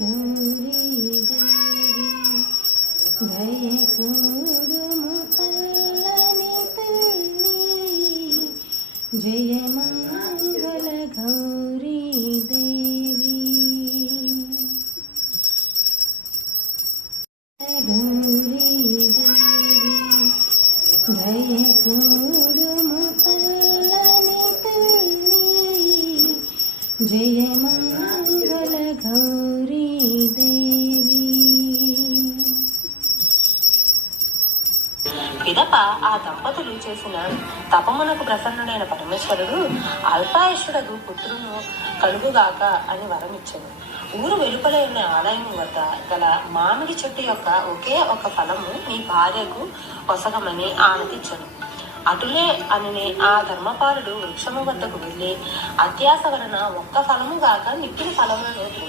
గౌరీదేవి దయచూడుము చల్లని తల్లి జయమంగళ గౌరీదేవి గౌరీదేవి దయచూడుము చల్లని తల్లి జయమంగళ గౌరీదేవి. పిదప ఆ దంపతులు చేసిన తపమునకు ప్రసన్నుడైన పరమేశ్వరుడు అల్పాయుషుడగు పుత్రును కలుగుగాక అని వరమిచ్చను. ఊరు వెలుపల ఉన్న ఆలయం వద్ద గల మామిడి చెట్టు యొక్క ఒకే ఒక ఫలము నీ భార్యకు పొసగమని ఆనతిచ్చను. అటులే అని ఆ ధర్మపాలుడు వృక్షము వద్దకు వెళ్ళి అత్యాస వలన ఒక్క ఫలము గాక మిక్కిలి ఫలములను